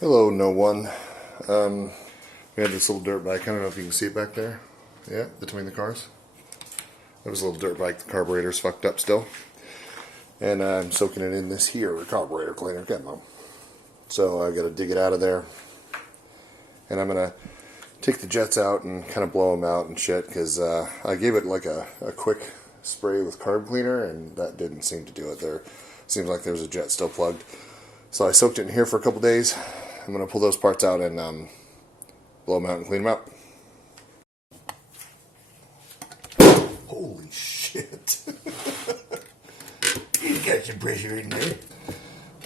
Hello, no one. We had this little dirt bike. I don't know if you can see it back there. Yeah, between the cars. That was a little dirt bike. The carburetor's fucked up still. And I'm soaking it in this here carburetor cleaner. Come on. So I got to dig it out of there. And I'm going to take the jets out and kind of blow them out and shit. Because I gave it like a quick spray with carb cleaner. And that didn't seem to do it. There seems like there's a jet still plugged. So I soaked it in here for a couple days. I'm going to pull those parts out and blow them out and clean them out. Holy shit. You got some pressure in there.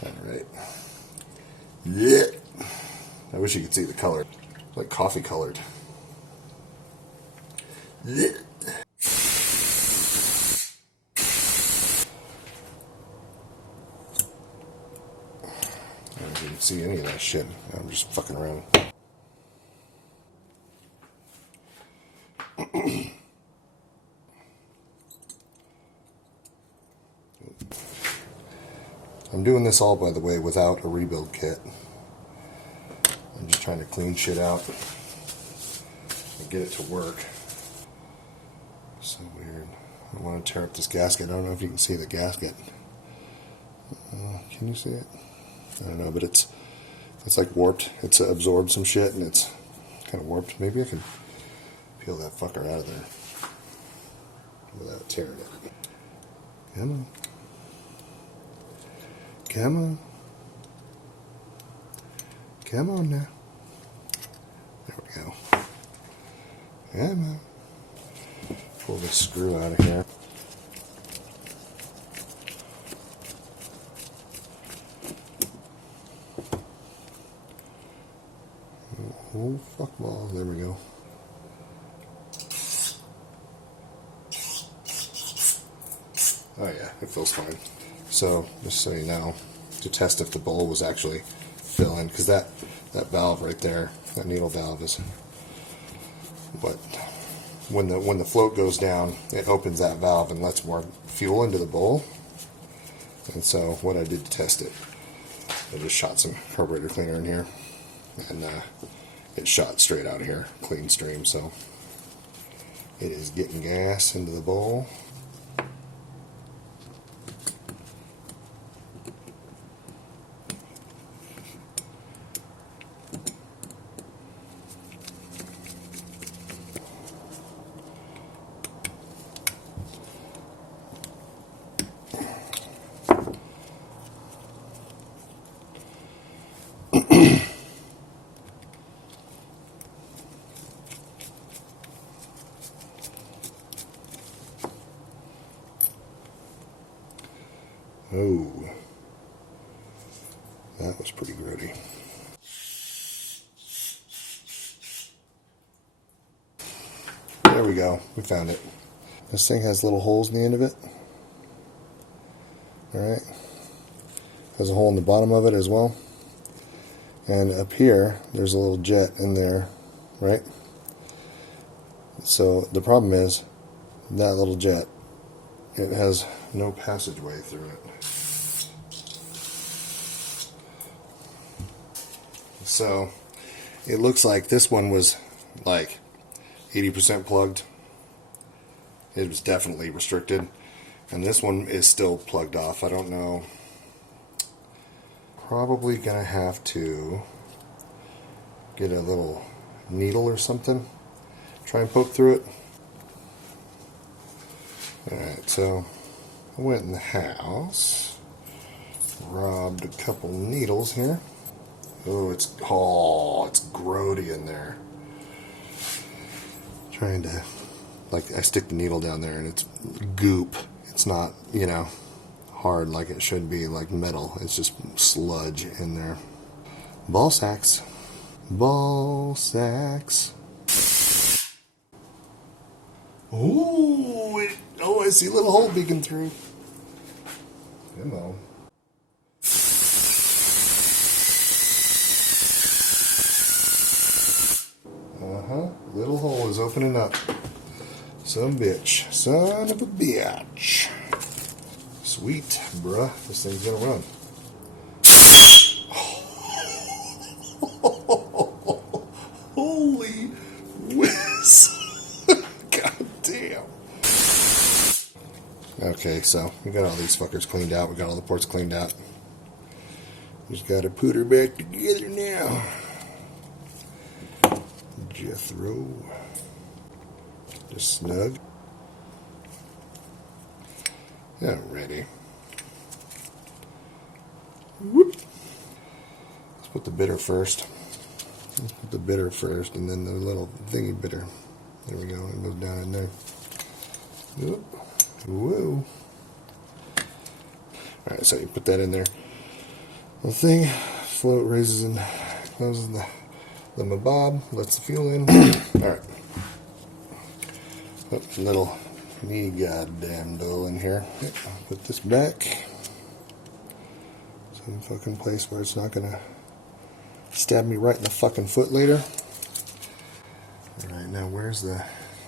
Alright. Yeah. I wish you could see the color. It's like coffee colored. Yeah. I didn't see any of that shit. I'm just fucking around. I'm doing this all, by the way, without a rebuild kit. I'm just trying to clean shit out and get it to work. So weird. I want to tear up this gasket. I don't know if you can see the gasket. Can you see it? I don't know, but it's like warped. It's absorbed some shit and it's kind of warped. Maybe I can peel that fucker out of there without tearing it. Come on. Come on. Come on now. There we go. Come on. Pull this screw out of here. Oh, fuck ball. There we go. Oh yeah, it feels fine. So, just so you know, to test if the bowl was actually filling, because that valve right there, that needle valve is what, when the float goes down, it opens that valve and lets more fuel into the bowl. And so, what I did to test it, I just shot some carburetor cleaner in here, and it shot straight out of here, clean stream. So, it is getting gas into the bowl. Oh, that was pretty grody. There we go. We found it. This thing has little holes in the end of it. Alright. Has a hole in the bottom of it as well. And up here, there's a little jet in there, right? So the problem is, that little jet, it has no passageway through it. So it looks like this one was like 80% plugged. It was definitely restricted. And this one is still plugged off. I don't know. Probably gonna have to get a little needle or something. Try and poke through it. Alright, so I went in the house, robbed a couple needles here. Oh, it's grody in there. Trying to, like, I stick the needle down there and it's goop. It's not, you know, hard like it should be, like metal. It's just sludge in there. Ball sacks. Ball sacks. Ooh, I see a little hole peeking through. Come on. Little hole is opening up. Son of a bitch. Son of a bitch. Sweet, bruh. This thing's gonna run. God damn. Okay, so we got all these fuckers cleaned out. We got all the ports cleaned out. Just gotta put her back together now. Jethro. Just snug. Alrighty. Whoop. Let's put the bitter first. Let's put the bitter first, and then the little thingy bitter. There we go. It goes down in there. Whoop. Whoa. Alright, so you put that in there. The thing, float raises and closes the mabob, lets the fuel in. Alright. Put a little knee goddamn dough in here. Put this back. Some fucking place where it's not gonna stab me right in the fucking foot later. Alright, now where's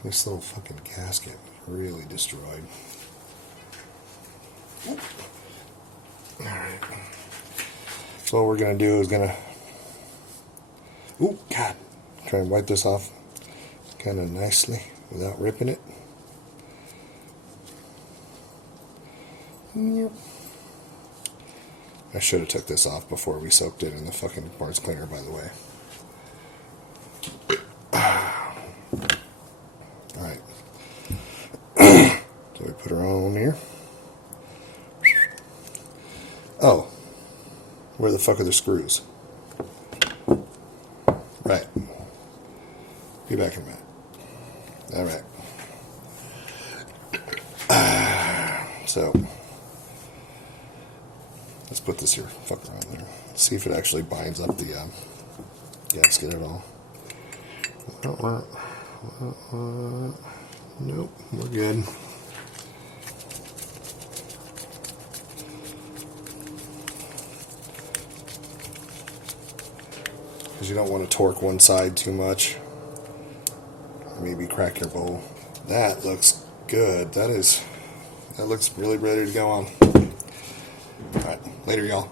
this little fucking gasket? Really destroyed. Alright. So what we're gonna do is oh God, try and wipe this off kind of nicely without ripping it. Yep. I should have took this off before we soaked it in the fucking parts cleaner, by the way. Alright. So we put her on here. Oh. Where the fuck are the screws? Right. Be back in a minute. Alright. So, let's put this here fucker on there. See if it actually binds up the gasket at all. Nope, we're good. Because you don't want to torque one side too much. Maybe crack your bowl. That looks good. That looks really ready to go on. Alright, later y'all.